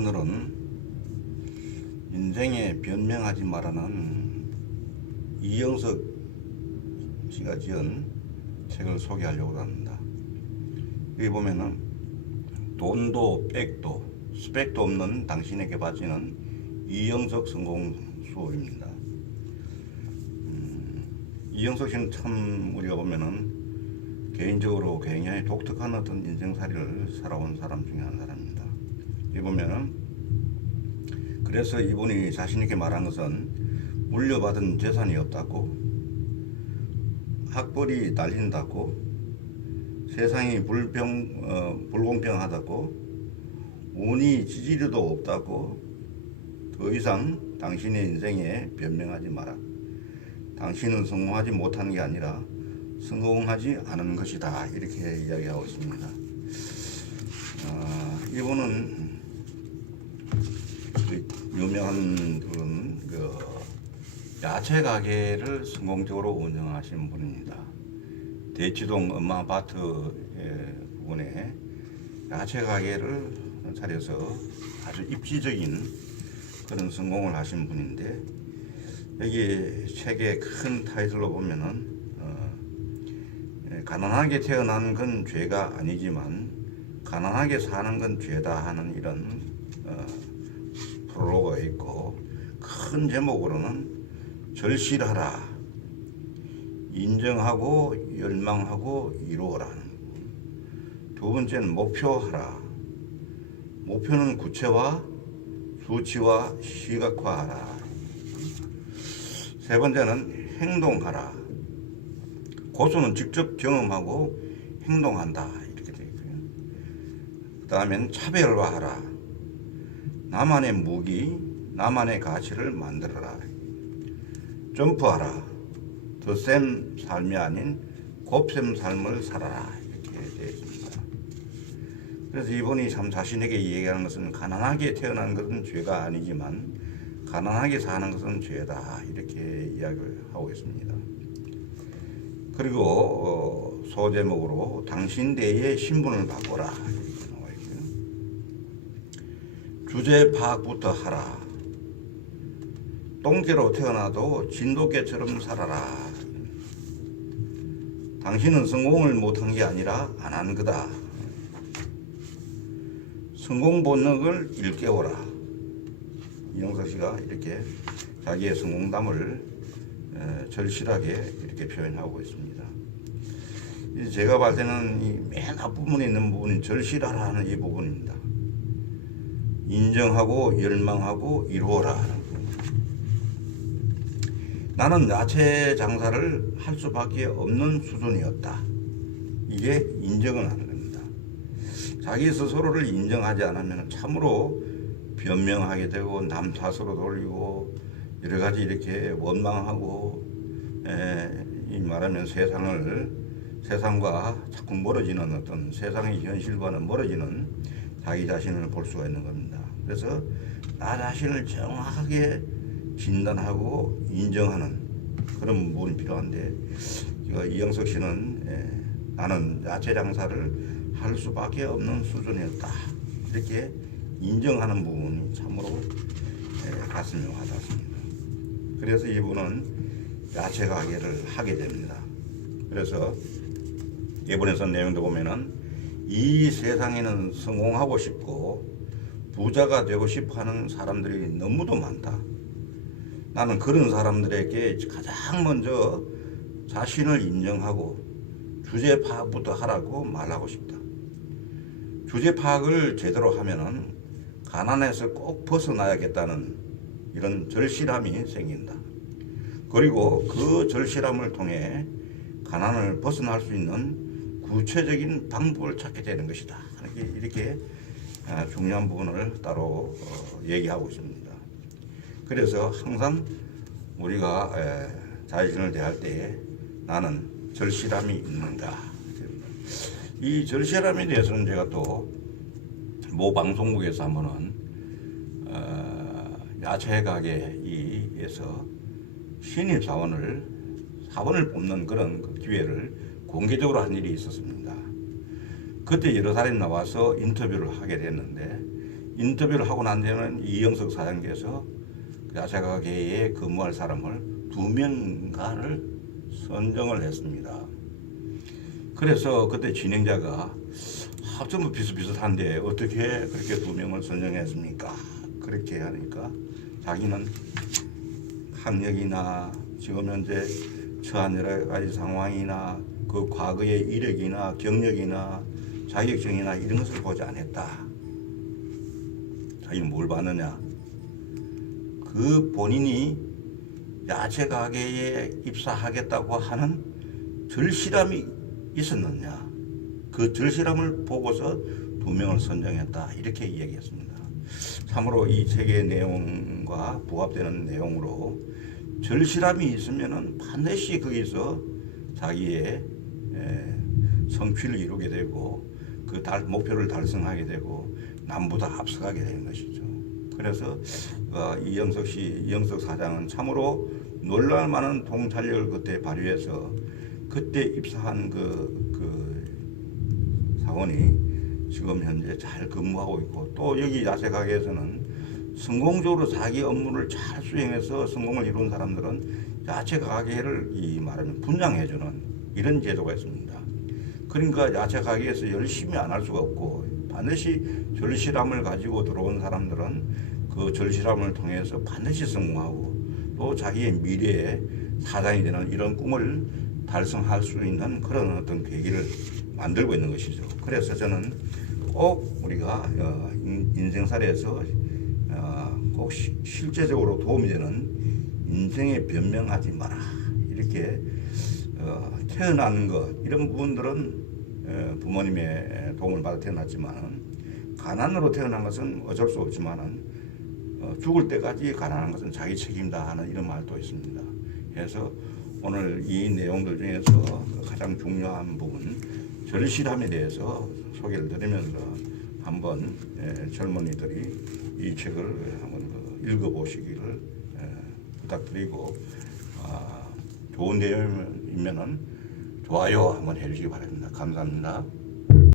오늘은 인생에 변명하지 말라는 이영석 씨가 지은 책을 소개하려고 합니다. 여기 보면은 돈도 백도 스펙도 없는 당신에게 바치는 이영석 성공 수업입니다. 이영석 씨는 참 우리가 보면은 개인적으로 굉장히 독특한 어떤 인생살이를 살아온 사람 중에 한 사람입니다. 여기 보면은 그래서 이분이 자신있게 말한 것은 물려받은 재산이 없다고, 학벌이 딸린다고, 세상이 불공평하다고, 운이 지지리도 없다고, 더 이상 당신의 인생에 변명하지 마라. 당신은 성공하지 못하는 게 아니라 성공하지 않은 것이다. 이렇게 이야기하고 있습니다. 이분은 유명한 그런 야채 가게를 성공적으로 운영하시는 분입니다. 대치동 엄마 아파트 부근에 야채 가게를 차려서 아주 입지적인 그런 성공을 하신 분인데, 여기 책의 큰 타이틀로 보면은 가난하게 태어난 건 죄가 아니지만 가난하게 사는 건 죄다 하는 이런 프롤로그가 있고, 큰 제목으로는 절실하라, 인정하고 열망하고 이루어라. 두 번째는 목표하라, 목표는 구체화, 수치화, 시각화하라. 세 번째는 행동하라, 고수는 직접 경험하고 행동한다. 이렇게 되어 있고요. 그 다음엔 차별화하라, 나만의 무기, 나만의 가치를 만들어라. 점프하라, 더 센 삶이 아닌 곱셈 삶을 살아라. 이렇게 되어 있습니다. 그래서 이분이 참 자신에게 얘기하는 것은 가난하게 태어난 것은 죄가 아니지만 가난하게 사는 것은 죄다. 이렇게 이야기를 하고 있습니다. 그리고 소제목으로 당신 대의 신분을 바꿔라. 이렇게 나와 있고요. 주제 파악부터 하라, 똥개로 태어나도 진돗개처럼 살아라. 당신은 성공을 못한 게 아니라 안 한 거다. 성공 본능을 일깨워라. 이영석 씨가 이렇게 자기의 성공담을 절실하게 이렇게 표현하고 있습니다. 제가 봤을 때는 이 맨 앞부분에 있는 부분이 절실하라는 이 부분입니다. 인정하고 열망하고 이루어라. 나는 야채 장사를 할 수밖에 없는 수준이었다. 이게 인정은 하는 겁니다. 자기 스스로를 인정하지 않으면 참으로 변명하게 되고 남 탓으로 돌리고 여러 가지 이렇게 원망하고, 이 말하면 세상과 자꾸 멀어지는 어떤 세상의 현실과는 멀어지는 자기 자신을 볼 수가 있는 겁니다. 그래서 나 자신을 정확하게 진단하고 인정하는 그런 부분이 필요한데, 이영석 씨는 나는 야채 장사를 할 수밖에 없는 수준이었다. 이렇게 인정하는 부분이 참으로 가슴이 와닿습니다. 그래서 이분은 야채 가게를 하게 됩니다. 그래서 이번에 쓴 내용도 보면은 이 세상에는 성공하고 싶고 부자가 되고 싶어 하는 사람들이 너무도 많다. 나는 그런 사람들에게 가장 먼저 자신을 인정하고 주제 파악부터 하라고 말하고 싶다. 주제 파악을 제대로 하면은 가난에서 꼭 벗어나야겠다는 이런 절실함이 생긴다. 그리고 그 절실함을 통해 가난을 벗어날 수 있는 구체적인 방법을 찾게 되는 것이다. 이렇게 중요한 부분을 따로 얘기하고 있습니다. 그래서 항상 우리가 자신을 대할 때 나는 절실함이 있는가, 이 절실함에 대해서는 제가 또 모 방송국에서 한번은 야채 가게에서 신입 사원을 뽑는 그런 기회를 공개적으로 한 일이 있었습니다. 그때 여러 사람이 나와서 인터뷰를 하게 됐는데, 인터뷰를 하고 난 뒤에는 이영석 사장께서 야채가게에 근무할 사람을 2명가를 선정을 했습니다. 그래서 그때 진행자가 합전부 비슷비슷한데 어떻게 그렇게 2명을 선정했습니까? 그렇게 하니까 자기는 학력이나 지금 현재 처한 여러 가지 상황이나 그 과거의 이력이나 경력이나 자격증이나 이런 것을 보지 않았다. 자기는 뭘 봤느냐? 그 본인이 야채 가게에 입사하겠다고 하는 절실함이 있었느냐? 그 절실함을 보고서 2명을 선정했다. 이렇게 이야기했습니다. 참으로 이 책의 내용과 부합되는 내용으로 절실함이 있으면은 반드시 거기서 자기의 성취를 이루게 되고 그 목표를 달성하게 되고 남보다 앞서가게 되는 것이죠. 그래서 이영석 사장은 참으로 놀랄만한 통찰력을 그때 발휘해서 그때 입사한 그 사원이 지금 현재 잘 근무하고 있고 또 여기 야채 가게에서는 성공적으로 자기 업무를 잘 수행해서 성공을 이룬 사람들은 야채 가게를 말하면 분양해주는 이런 제도가 있습니다. 그러니까 야채 가게에서 열심히 안 할 수가 없고 반드시 절실함을 가지고 들어온 사람들은 그 절실함을 통해서 반드시 성공하고 또 자기의 미래의 사장이 되는 이런 꿈을 달성할 수 있는 그런 어떤 계기를 만들고 있는 것이죠. 그래서 저는 꼭 우리가 인생살이에서 꼭 실제적으로 도움이 되는 인생에 변명하지 마라. 이렇게 태어나는 것 이런 부분들은 부모님의 도움을 받아 태어났지만 가난으로 태어난 것은 어쩔 수 없지만은 죽을 때까지 가난한 것은 자기 책임다 하는 이런 말도 있습니다. 그래서 오늘 이 내용들 중에서 가장 중요한 부분 절실함에 대해서 소개를 드리면서 한번 젊은이들이 이 책을 한번 읽어보시기를 부탁드리고 좋은 내용이면은 좋아요 한번 해주시기 바랍니다. 감사합니다.